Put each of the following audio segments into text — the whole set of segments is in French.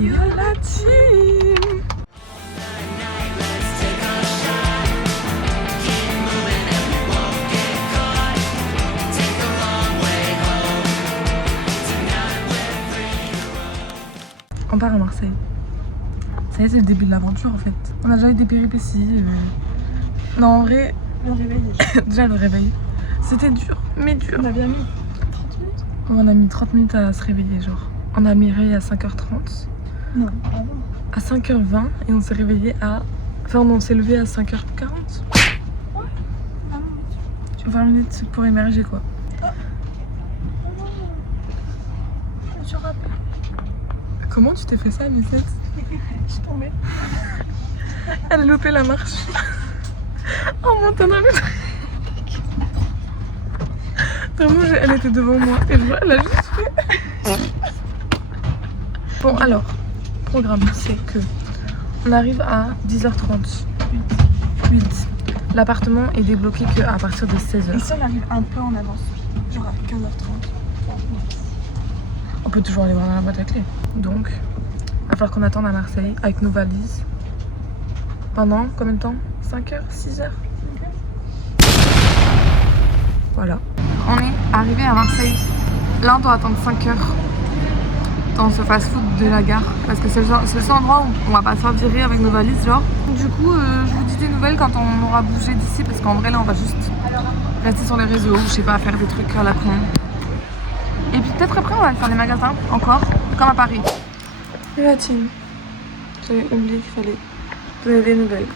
Il y a la team. On part à Marseille. Ça y est, c'est le début de l'aventure en fait. On a déjà eu des péripéties. Non, en vrai, Le réveil. déjà le réveil. C'était dur, mais dur. On a bien mis 30 minutes. On a mis 30 minutes à se réveiller, genre. On a mis réveil à 5h30. Non, avant. À 5h20 et on s'est réveillé à... Enfin, on s'est levé à 5h40. Ouais, 20 minutes. 20 minutes pour émerger quoi. Je me suis rappelée. Comment tu t'es fait ça, Anissette? Je suis tombée. Elle a loupé la marche. En montant dans le truc. Vraiment, elle était devant moi et je vois, elle a juste fait. Bon, alors, programme, c'est que on arrive à 10h30. 8. L'appartement est débloqué qu'à partir de 16h. Ici, on arrive un peu en avance. Genre à 15h30. On peut toujours aller voir dans la boîte à clés. Donc, il va falloir qu'on attende à Marseille avec nos valises. Pendant combien de temps? 5h? 6h? Voilà. On est arrivé à Marseille. Là, on doit attendre 5 heures dans ce fast-food de la gare. Parce que c'est le seul endroit où on va pas se faire virer avec nos valises, genre. Du coup, je vous dis des nouvelles quand on aura bougé d'ici. Parce qu'en vrai, là, on va juste rester sur les réseaux. Je sais pas, faire des trucs à la con. Et puis peut-être après, on va aller faire des magasins encore. Comme à Paris. Et la team. J'avais oublié qu'il fallait donner des nouvelles.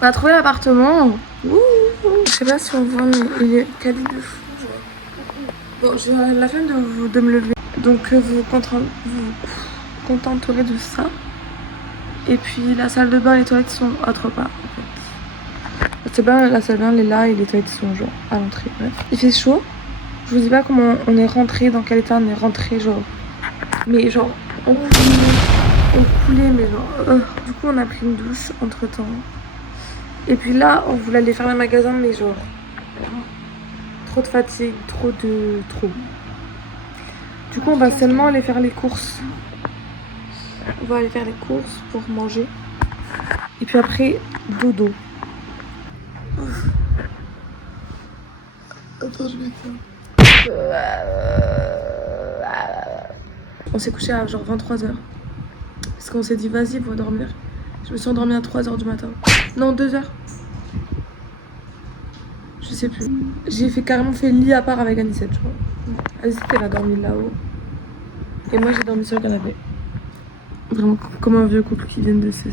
On a trouvé l'appartement. Je sais pas si on voit, mais il est quali de fou. Bon, j'ai la flemme de me lever. Donc vous contenterez de ça. Et puis la salle de bain et les toilettes sont autre part. En fait. La salle de bain elle est là et les toilettes sont genre à l'entrée. Bref. Il fait chaud. Je vous dis pas comment on est rentré, dans quel état on est rentré, genre. Mais genre, on coulait, mais genre. Du coup, on a pris une douche entre temps. Et puis là, on voulait aller faire le magasin, mais genre. Trop de fatigue, trop. Du coup, on va seulement aller faire les courses. On va aller faire les courses pour manger. Et puis après, dodo. Attends, je vais faire. On s'est couché à genre 23h. Parce qu'on s'est dit, vas-y, faut dormir. Je me suis endormie à 3h du matin. Non, 2h. Je sais plus. J'ai carrément fait lit à part avec Anissette, je crois. Anissette, elle a dormi là-haut. Et moi, j'ai dormi sur le canapé. Vraiment comme un vieux couple qui viennent de se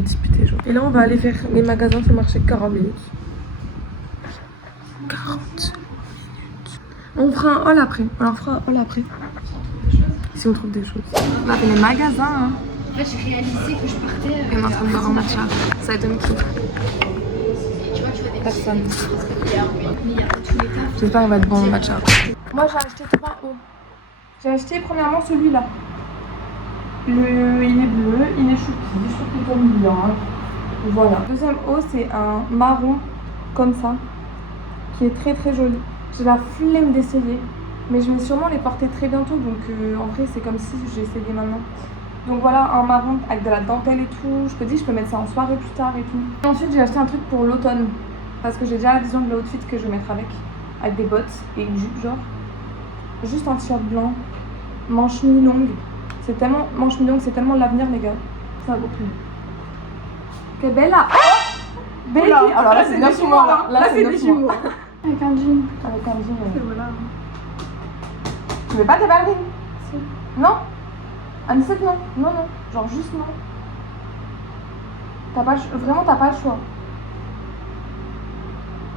disputer, genre. Et là, on va aller faire les magasins sur le marché 40 minutes. 40 minutes. On fera un haul après. On fera un haul après. Si on trouve des choses. On a fait les magasins, hein. En fait, j'ai réalisé que je partais. Et on est en train de boire un matcha. Ça étonne qui? Tu vois Personne. mais il y a tous les tas. J'espère qu'il va être bon le matcha. Moi, j'ai acheté 3 hauts. J'ai acheté premièrement celui-là. Il est bleu, il est choupi, je trouve qu'il tombe bien. Voilà. Deuxième haut, c'est un marron comme ça, qui est très très joli. J'ai la flemme d'essayer, mais je vais sûrement les porter très bientôt, donc en vrai c'est comme si j'ai essayé maintenant. Donc voilà, un marron avec de la dentelle et tout. Je peux mettre ça en soirée plus tard et tout. Et ensuite j'ai acheté un truc pour l'automne, parce que j'ai déjà la vision de l'outfit que je vais mettre avec des bottes et une jupe genre. Juste un t-shirt blanc, manche mi-longue. C'est tellement manche mi-longue, c'est tellement l'avenir les gars. Ça vaut plus. Que bella. Oh Baby. Alors là c'est 9 mois là. Là c'est 9 mois. Avec un jean. Avec un jean. Et voilà. Tu veux pas tes ballerines? Si. Non? Anissette non. Non. Genre juste non. Vraiment t'as pas le choix.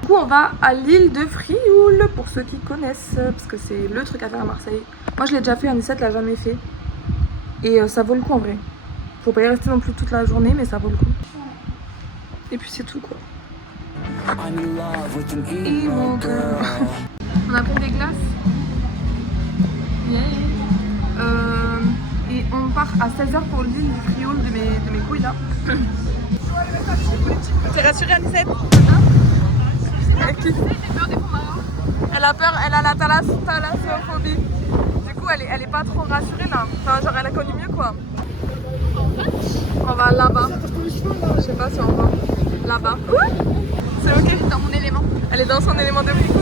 Du coup on va à l'île de Frioul pour ceux qui connaissent. Parce que c'est le truc à faire à Marseille. Moi je l'ai déjà fait, Anissette l'a jamais fait. Et ça vaut le coup en vrai. Faut pas y rester non plus toute la journée mais ça vaut le coup. Et puis c'est tout quoi. Emo girl. On a pris des glaces. Yeah. Et on part à 16h pour l'île du Frioul de mes couilles là. T'es rassurée Anissette? Elle a peur, elle a la thalassophobie. Du coup elle est pas trop rassurée là. Enfin genre elle a connu mieux quoi. va là-bas. Je sais pas si on va là-bas. C'est ok. Dans mon élément. Elle est dans son élément de fou.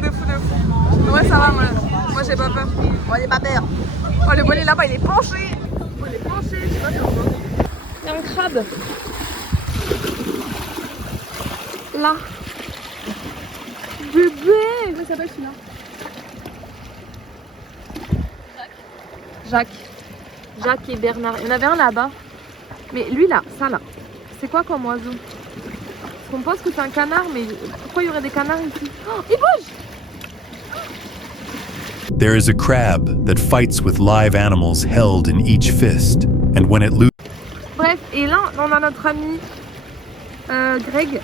De fou, de fou. Ouais, ça va, moi j'ai pas peur. Moi, j'ai pas peur. Oh, le bonnet là-bas, il est penché. Oh, il est penché, je sais pas si on voit. Il y a un crabe. Là. Bébé. Comment s'appelle celui-là? Jacques et Bernard. Il y en avait un là-bas. Mais lui là, ça là. C'est quoi comme oiseau? On pense que c'est un canard, mais pourquoi il y aurait des canards ici? Oh, il bouge! There is a crab that fights with live animals held in each fist, and when it loses. Bref, et là, on a notre ami Greg.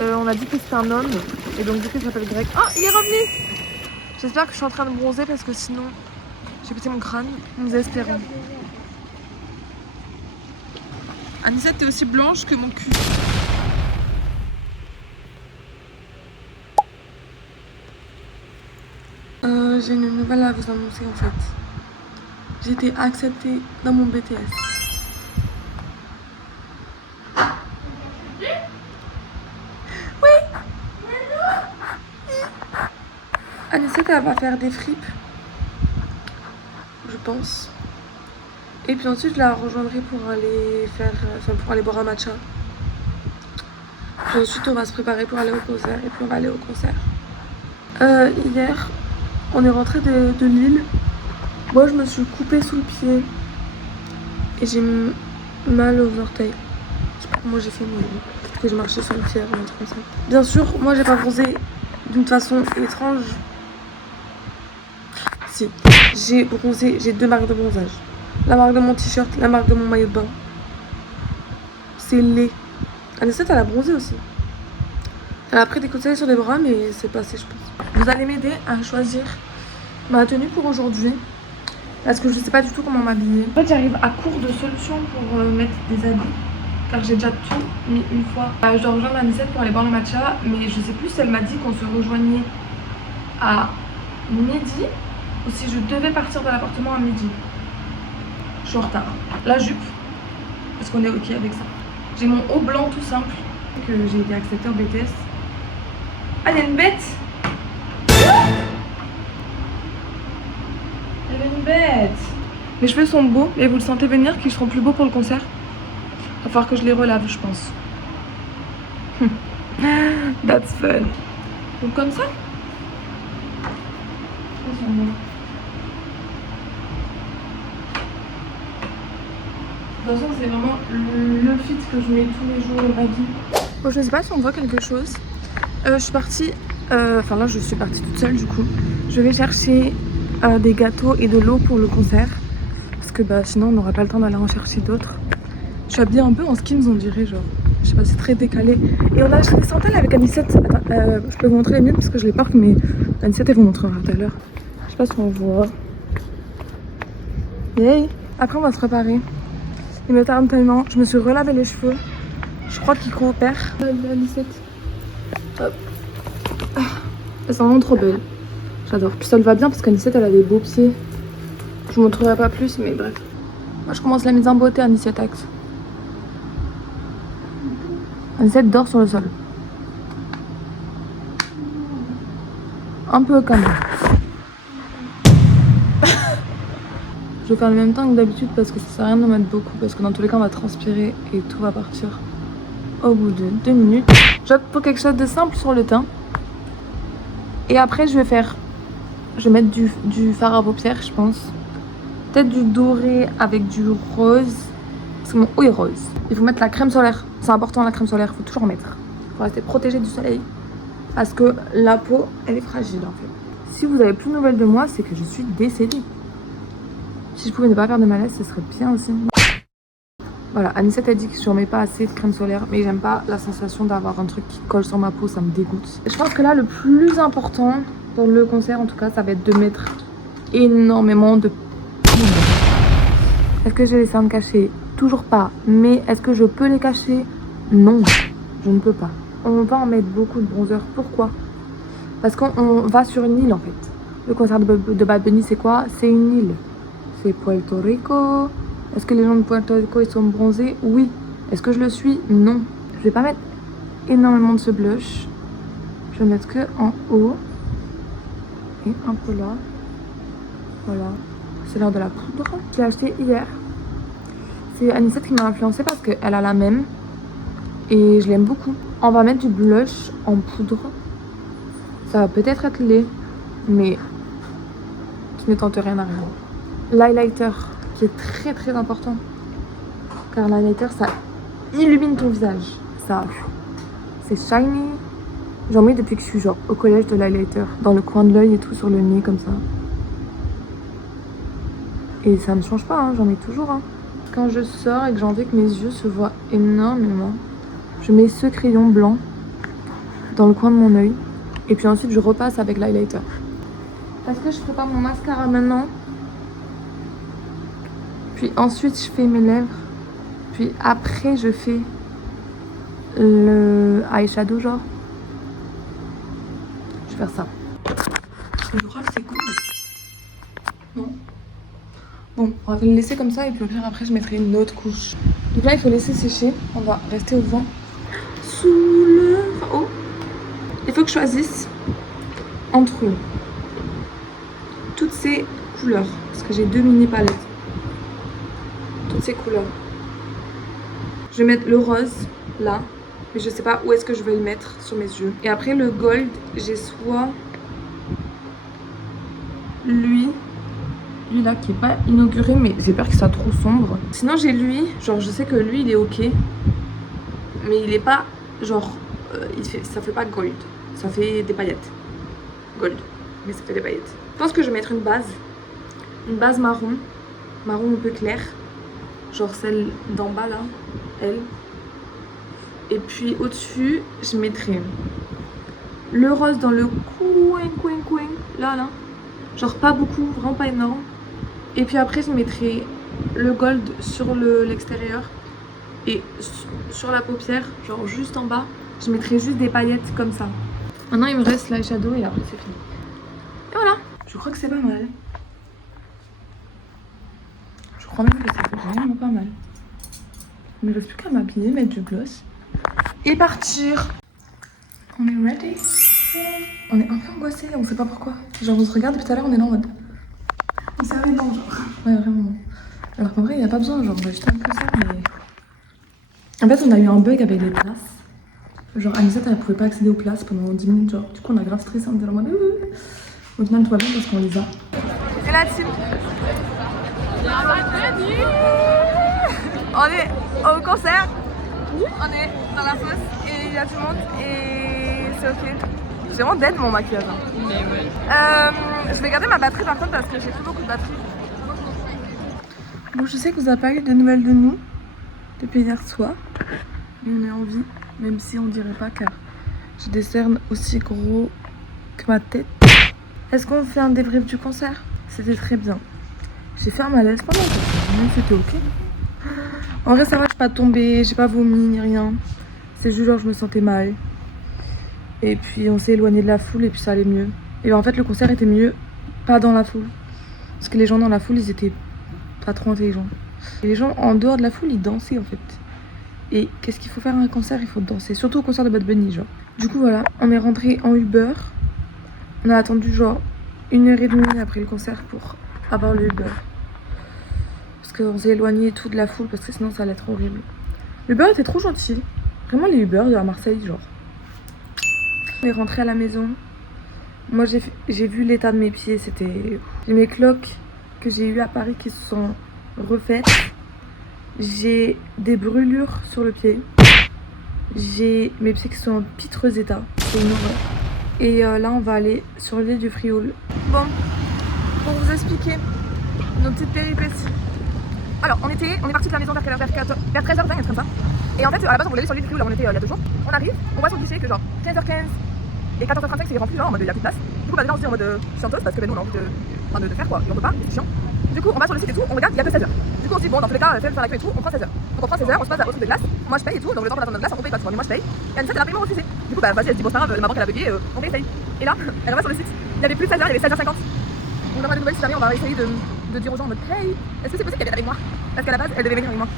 On a dit que c'était un homme, et donc du coup il s'appelle Greg. Oh, il est revenu! J'espère que je suis en train de bronzer parce que sinon j'ai pété mon crâne. Nous espérons. Anisette, t'es aussi blanche que mon cul. J'ai une nouvelle à vous annoncer en fait. J'ai été acceptée dans mon BTS. Oui. Anisette, elle va faire des fripes, je pense. Et puis ensuite, je la rejoindrai pour aller faire, pour aller boire un matcha. Puis ensuite, on va se préparer pour aller au concert. Et puis on va aller au concert. Hier, on est rentré de Lille. Moi, je me suis coupée sous le pied. Et j'ai mal aux orteils. Je sais pas comment j'ai fait, mais peut-être que j'ai marché sur une pierre ou un truc comme ça. Bien sûr, moi, j'ai pas bronzé d'une façon étrange. Si, j'ai bronzé, j'ai 2 marques de bronzage. La marque de mon t-shirt, la marque de mon maillot de bain. C'est laid. Anisette, elle a bronzé aussi. Elle a pris des coups de soleil sur les bras, mais c'est passé, je pense. Vous allez m'aider à choisir ma tenue pour aujourd'hui. Parce que je sais pas du tout comment m'habiller. En fait, j'arrive à court de solutions pour mettre des habits. Car j'ai déjà tout mis une fois. Je dois rejoindre Anisette pour aller boire le matcha. Mais je sais plus si elle m'a dit qu'on se rejoignait à midi. Ou si je devais partir de l'appartement à midi. Je suis en retard. La jupe, parce qu'on est ok avec ça. J'ai mon haut blanc tout simple, que j'ai été acceptée au BTS. Ah, il y a une bête! Il y a une bête! Mes cheveux sont beaux, et vous le sentez venir qu'ils seront plus beaux pour le concert. Il va falloir que je les relave, je pense. That's fun. Donc comme ça? De toute façon, c'est vraiment le fit que je mets tous les jours de ma vie. Bon, je sais pas si on voit quelque chose. Je suis partie, enfin là je suis partie toute seule du coup. Je vais chercher des gâteaux et de l'eau pour le concert. Parce que bah sinon on n'aura pas le temps d'aller en chercher d'autres. Je suis habillée un peu en skins on dirait, genre. Je sais pas, c'est très décalé. Et on a acheté des sandales avec Anisette. Attends, je peux vous montrer les miennes parce que je les porte, mais Anisette elle vous montrera tout à l'heure. Je sais pas si on voit. Yay! Après on va se préparer. Il me tarde tellement. Je me suis relavé les cheveux. Je crois qu'il coopère. Anisette. Hop. Elle sent vraiment trop belle. J'adore. Puis ça le va bien parce qu'Anisette elle a des beaux pieds. Je vous montrerai pas plus, mais bref. Moi je commence la mise en beauté, Anisette Axe. Anisette dort sur le sol. Un peu quand même. Je vais faire le même temps que d'habitude parce que ça sert à rien d'en mettre beaucoup. Parce que dans tous les cas, on va transpirer et tout va partir au bout de 2 minutes. J'opte pour quelque chose de simple sur le teint. Et après, je vais mettre du fard à paupières, je pense. Peut-être du doré avec du rose. Parce que mon haut est rose. Il faut mettre la crème solaire. C'est important la crème solaire, il faut toujours en mettre. Pour rester protégé du soleil. Parce que la peau, elle est fragile en fait. Si vous avez plus de nouvelles de moi, c'est que je suis décédée. Si je pouvais ne pas faire de malaise, ce serait bien aussi. Voilà, Anisette a dit que je ne mets pas assez de crème solaire, mais j'aime pas la sensation d'avoir un truc qui colle sur ma peau, ça me dégoûte. Je pense que là, le plus important pour le concert, en tout cas, ça va être de mettre énormément de poudre. Est-ce que j'ai les cernes cachées? Toujours pas. Mais est-ce que je peux les cacher? Non, je ne peux pas. On va en mettre beaucoup de bronzer. Pourquoi? Parce qu'on va sur une île en fait. Le concert de Bad Bunny, c'est quoi? C'est une île. C'est Puerto Rico. Est-ce que les gens de Puerto Rico ils sont bronzés? Oui. Est-ce que je le suis? Non. Je vais pas mettre énormément de ce blush. Je vais mettre que en haut. Et un peu là. Voilà. C'est l'heure de la poudre. Je l'ai acheté hier. C'est Anisette qui m'a influencée parce qu'elle a la même. Et je l'aime beaucoup. On va mettre du blush en poudre. Ça va peut-être être laid. Mais qui ne tente rien à rien. L'highlighter qui est très très important. Car l'highlighter ça illumine ton visage. Ça, c'est shiny. J'en mets depuis que je suis genre au collège de l'highlighter. Dans le coin de l'œil et tout, sur le nez comme ça. Et ça ne change pas, hein, j'en mets toujours. Hein. Quand je sors et que j'ai envie que mes yeux se voient énormément, je mets ce crayon blanc dans le coin de mon œil. Et puis ensuite je repasse avec l'highlighter. Est-ce que je ferai pas mon mascara maintenant? Puis ensuite je fais mes lèvres. Puis après je fais le eyeshadow genre. Je vais faire ça. Le rôle c'est cool. Non. Bon, on va le laisser comme ça et puis au pire après je mettrai une autre couche. Donc là il faut laisser sécher. On va rester au vent. Sous le... Oh. Il faut que je choisisse entre toutes ces couleurs. Parce que j'ai 2 mini palettes. Toutes ces couleurs. Je vais mettre le rose là. Mais je sais pas où est-ce que je vais le mettre sur mes yeux. Et après le gold, j'ai soit lui là qui est pas inauguré mais j'ai peur qu'il soit trop sombre. Sinon j'ai lui, genre je sais que lui il est ok. Mais il est pas genre ça fait pas gold. Ça fait des paillettes. Gold. Mais ça fait des paillettes. Je pense que je vais mettre une base marron. Marron un peu clair. Genre celle d'en bas là. Elle. Et puis au-dessus, je mettrai le rose dans le coin. Là. Genre pas beaucoup, vraiment pas énorme. Et puis après, je mettrai le gold sur l'extérieur. Et sur la paupière, genre juste en bas, je mettrai juste des paillettes comme ça. Maintenant, il me reste l'eyeshadow et après, c'est fini. Et voilà. Je crois que c'est pas mal. Je crois même que c'est vraiment pas mal. Il ne me reste plus qu'à m'habiller, mettre du gloss. Et partir. On est ready. On est un peu angoissés, on sait pas pourquoi. Genre on se regarde depuis tout à l'heure, on est là en mode. On savait non, genre. Ouais, vraiment. Alors qu'en vrai, il n'y a pas besoin, genre on va juste un peu ça, mais. En fait, on a eu un bug avec les places. Genre Anisette, elle pouvait pas accéder aux places pendant 10 minutes, genre. Du coup, on a grave stressé, on était en mode. Au final, tout va bien parce qu'on les a. Et la team. On est au concert. On est dans la fosse et il y a tout le monde et c'est ok. J'ai vraiment dead mon maquillage. Je vais garder ma batterie par contre parce que j'ai plus beaucoup de batterie. Bon, je sais que vous n'avez pas eu de nouvelles de nous depuis hier soir. Mais on est en vie, même si on dirait pas car j'ai des cernes aussi gros que ma tête. Est-ce qu'on fait un débrief du concert? C'était très bien. J'ai fait un malaise pendant le concert, mais c'était ok. En vrai ça va, je suis pas tombée, j'ai pas vomi ni rien. C'est juste genre je me sentais mal. Et puis on s'est éloigné de la foule et puis ça allait mieux. Et en fait le concert était mieux pas dans la foule. Parce que les gens dans la foule ils étaient pas trop intelligents. Et les gens en dehors de la foule ils dansaient en fait. Et qu'est-ce qu'il faut faire à un concert? Il faut danser. Surtout au concert de Bad Bunny genre. Du coup voilà, on est rentré en Uber. On a attendu genre 1h30 après le concert pour avoir le Uber. Parce qu'on s'est éloigné tout de la foule parce que sinon ça allait être horrible. L'Uber était trop gentil. Vraiment les Uber à Marseille genre. On est rentré à la maison. Moi j'ai vu l'état de mes pieds, c'était... J'ai mes cloques que j'ai eues à Paris qui se sont refaites. J'ai des brûlures sur le pied. J'ai mes pieds qui sont en piteux état. C'est une horreur. Et là on va aller sur l'île du Frioul. Bon, pour vous expliquer nos petites péripéties. Alors on est parti de la maison vers 13h20, un truc comme ça. Et en fait à la base on voulait aller sur l'île du Frioul, là on était il y a 2 jours. On arrive, on voit sur le guichet que genre 15h15 et 14h35 c'est rempli genre en mode il y a plus de place. Du coup bah, là on se dit en mode chiantos parce que nous on a envie de faire quoi et on peut pas, c'est chiant. Du coup on va sur le site et tout, on regarde, il y a que 16h. Du coup on se dit bon dans tous les cas, faire la queue et tout, on prend 16h. Donc on prend 16h, on se passe au truc de glace, moi je paye et tout, donc le temps d'attendre notre glace on paye pas, mais moi je paye. Et Anissa elle a payé refusé. Du coup bah vas-y elle dit bon c'est pas grave, ma banque elle a bugué, on paye. Et là, elle va sur le site, il y avait plus de 16h, il y avait 16h50. Donc on a des nouvelles si jamais on va essayer de de dire aux gens en mode hey, est-ce que c'est possible qu'elle vienne avec moi? Parce qu'à la base, elle devait venir avec moi.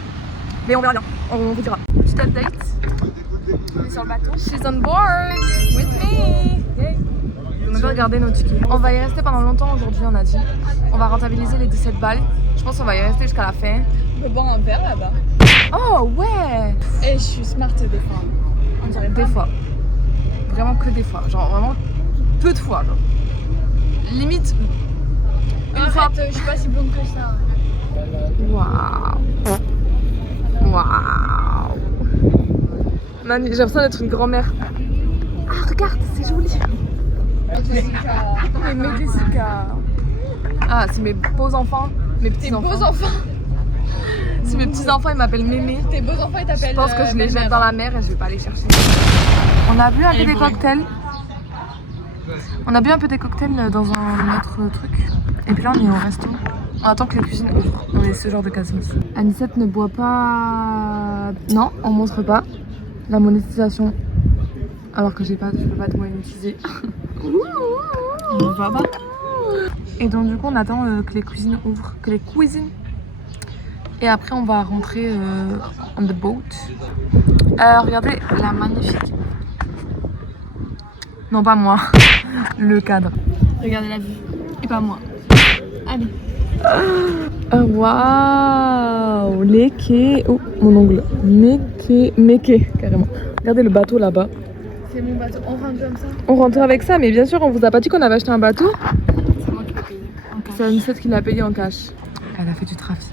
Mais on verra bien, on vous dira. Petite update. On est sur le bateau. She's on board with me. Yay. On va regarder nos tickets. On va y rester pendant longtemps aujourd'hui, on a dit. On va rentabiliser les 17 balles. Je pense qu'on va y rester jusqu'à la fin. On peut boire un verre là-bas. Oh ouais. Et je suis smart des fois. On dirait Des fois. Vraiment que des fois. Genre vraiment peu de fois. Genre. Limite une fois. Je suis pas si blonde que ça. Waouh. Waouh. Manu, j'ai l'impression d'être une grand-mère. Ah regarde, c'est joli. Les Medesica. Ah, c'est mes beaux enfants, mes petits enfants. beaux enfants. Si mes petits enfants ils m'appellent Mémé. Tes beaux enfants ils t'appellent. Je pense que je les jette dans la mer et je vais pas les chercher. On a bu un peu des cocktails. On a bu un peu des cocktails dans un autre truc. Et puis là on est au resto. On attend que les cuisines ouvrent. On est ce genre de cassos. Anisette ne boit pas. Non, on montre pas la monétisation. Alors que je peux pas te monétiser. On va pas. Et donc du coup on attend que les cuisines ouvrent, que les cuisines. Et après on va rentrer on the boat. Regardez la magnifique. Non pas moi, le cadre. Regardez la vue. Et pas moi. Allez. Waouh, les quais. Oh mon ongle. Mes quais carrément. Regardez le bateau là-bas. C'est mon bateau. On rentre comme ça. On rentre avec ça, mais bien sûr on vous a pas dit qu'on avait acheté un bateau. C'est moi qui l'ai payé. C'est Anisette qui l'a payé en cash. Elle a fait du trafic.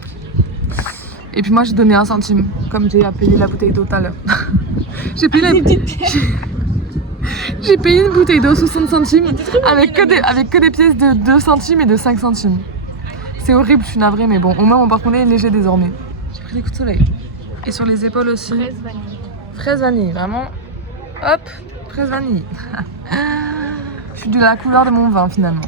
Et puis moi j'ai donné 1 centime, comme j'ai payé la bouteille d'eau tout à l'heure. J'ai payé J'ai payé une bouteille d'eau 60 centimes avec que des pièces de 2 centimes et de 5 centimes. C'est horrible, je suis navrée, mais bon, au moins mon porte-monnaie est léger désormais. J'ai pris des coups de soleil. Et sur les épaules aussi. Fraise vanille. Fraise vanille, vraiment. Hop, fraise vanille. Je suis de la couleur de mon vin finalement.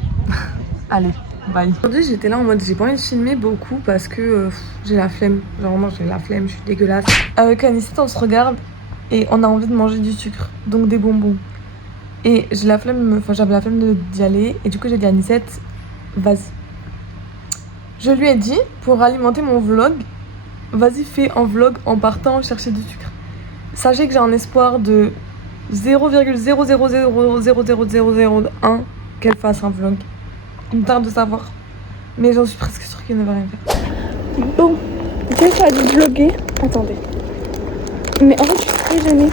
Allez, bye. Aujourd'hui j'étais là en mode j'ai pas envie de filmer beaucoup parce que j'ai la flemme. Genre vraiment j'ai la flemme, je suis dégueulasse. Avec Anisette on se regarde et on a envie de manger du sucre, donc des bonbons. Et j'ai la flemme, j'avais la flemme d'y aller et du coup j'ai dit à Anisette, vas-y. Je lui ai dit pour alimenter mon vlog, vas-y fais un vlog en partant chercher du sucre. Sachez que j'ai un espoir de 0,0000001 qu'elle fasse un vlog. Il me tarde de savoir. Mais j'en suis presque sûre qu'elle ne va rien faire. Bon, Jess a dû vlogger. Attendez. Mais en fait, je suis très gênée.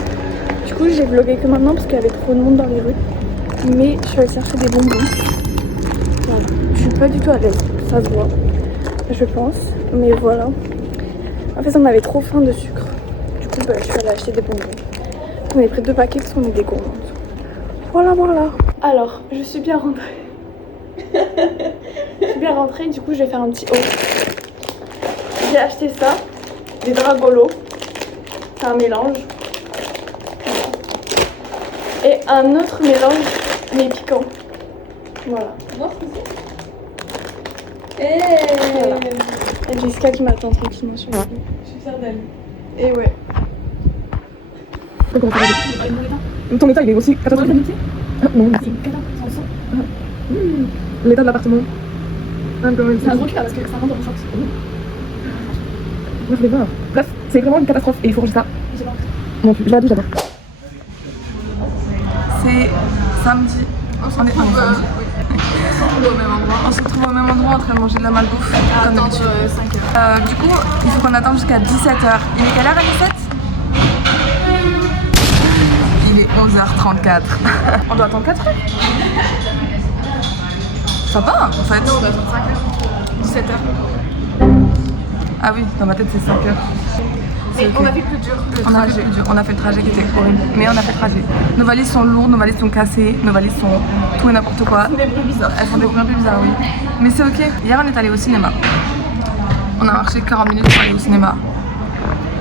Du coup, j'ai vlogué que maintenant parce qu'il y avait trop de monde dans les rues. Mais je suis allée chercher des bonbons. Voilà. Je suis pas du tout à l'aise, ça se voit. Je pense. Mais voilà. En fait, on avait trop faim de sucre. Du coup, je suis allée acheter des bonbons. On avait pris 2 paquets parce qu'on est des gourmandes. Voilà. Alors, je suis bien rentrée. Je suis bien rentrée, du coup je vais faire un petit haul. J'ai acheté ça, des dragolos, c'est un mélange. Et un autre mélange, mais piquant. Voilà. Voilà. Et Jessica qui m'attend tranquillement sur le coup. Je suis fière d'elle. Et ouais. Ton état il est aussi catastrophique. Non, merci. L'état de l'appartement. C'est un gros cœur parce que ça rentre dans le short. Moi je l'ai pas. Bref, c'est vraiment une catastrophe et il faut ranger ça. J'ai pas envie. Non plus, j'adore. C'est samedi. On se retrouve au même endroit. On se retrouve au même endroit en train de manger de la malbouffe. Comme Attendre d'habitude. 5 heures. Du coup, il faut qu'on attende jusqu'à 17h. Il est quelle heure à 17h? Il est 11h34. On doit attendre 4 heures. Ça va en fait. On doit attendre 5 heures. 17h. Ah oui, dans ma tête c'est 5 heures. Mais ok. on a fait plus dur. On a fait plus dur. On a fait le trajet qui était horrible. Mais on a fait le trajet. Nos valises sont lourdes, nos valises sont cassées, nos valises sont tout et n'importe quoi. Des bruits bizarres. Elles font des bruits un peu bizarres, oui. Mais c'est ok. Hier on est allé au cinéma. On a marché 40 minutes pour aller au cinéma.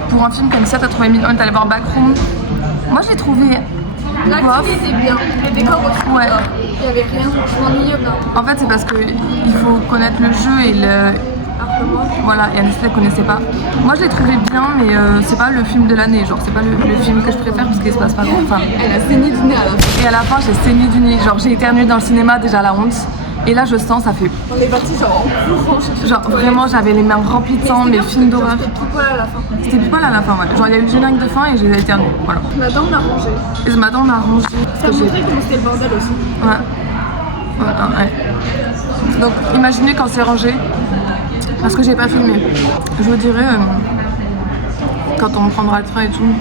Pour un film qu'Anisette a trouvé mignon, on est allé voir Backroom. Moi je l'ai trouvé. L'acting était bien. Les décors aussi. Ouais. Il y avait rien. Je m'ennuyais bien. En fait c'est parce qu'il faut connaître le jeu et le. Voilà, et Anisette ne connaissait pas. Moi je l'ai trouvé bien, mais c'est pas le film de l'année. Genre, c'est pas le film que je préfère parce qu'il se passe pas grand. Enfin, Elle a saigné du nez à la fin. et à la fin, j'ai saigné du nez. Genre, j'ai éternué dans le cinéma, déjà la honte. Et là je sens, ça fait... On est parti genre en courant. Genre vraiment j'avais les mains remplies de sang, mes films d'horreur. C'était tout poil à la fin. C'était plus poil à la fin, ouais. Genre il y a eu le générique de fin et j'ai éternué, voilà. Ce matin on a rangé. Et ce matin on a rangé. Ça montrait comment c'était le bordel aussi. Ouais. Ouais. Donc imaginez quand c'est rangé, parce que j'ai pas filmé. Je vous dirai quand on prendra le train et tout.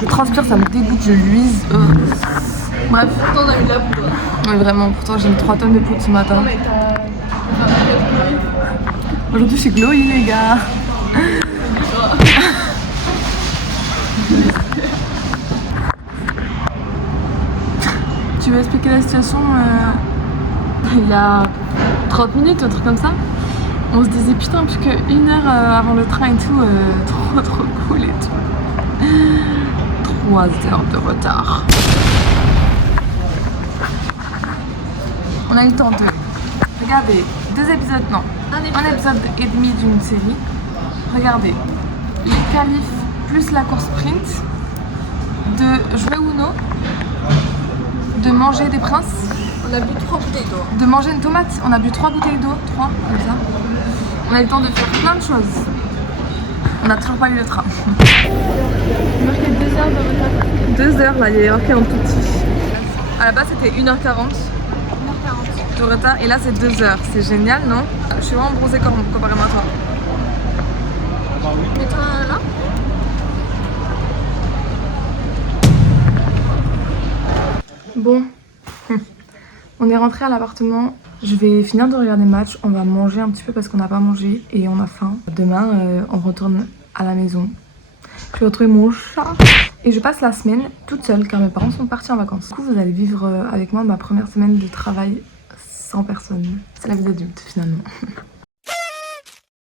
Je transpire, ça me dégoûte, je luise. Bref. Pourtant on a eu de la poudre. Oui vraiment, pourtant j'ai mis 3 tonnes de poudre ce matin. Aujourd'hui je suis glowy les gars. Tu veux expliquer la situation il y a 30 minutes, un truc comme ça. On se disait putain, plus qu'une heure avant le train et tout, trop cool et tout. 3 heures de retard. On a eu le temps de regarder 2 épisodes, non, un épisode et demi d'une série. Regardez les qualifs plus la course sprint, de jouer Uno, de manger des princes. On a bu 3 bouteilles d'eau. De manger une tomate, on a bu 3 bouteilles d'eau, 3 comme ça. On a eu le temps de faire plein de choses. On n'a toujours pas eu le train. Il marquait 2 heures de retard. 2 heures là, il est marqué en tout petit. À la base c'était 1h40 de retard et là c'est 2 heures. C'est génial, non? Je suis vraiment bronzée comparément à toi. Mets-toi là. Bon, on est rentré à l'appartement. Je vais finir de regarder le match. On va manger un petit peu parce qu'on n'a pas mangé et on a faim. Demain, on retourne à la maison. Je vais retrouver mon chat et je passe la semaine toute seule car mes parents sont partis en vacances. Du coup, vous allez vivre avec moi ma première semaine de travail sans personne. C'est la vie d'adulte finalement.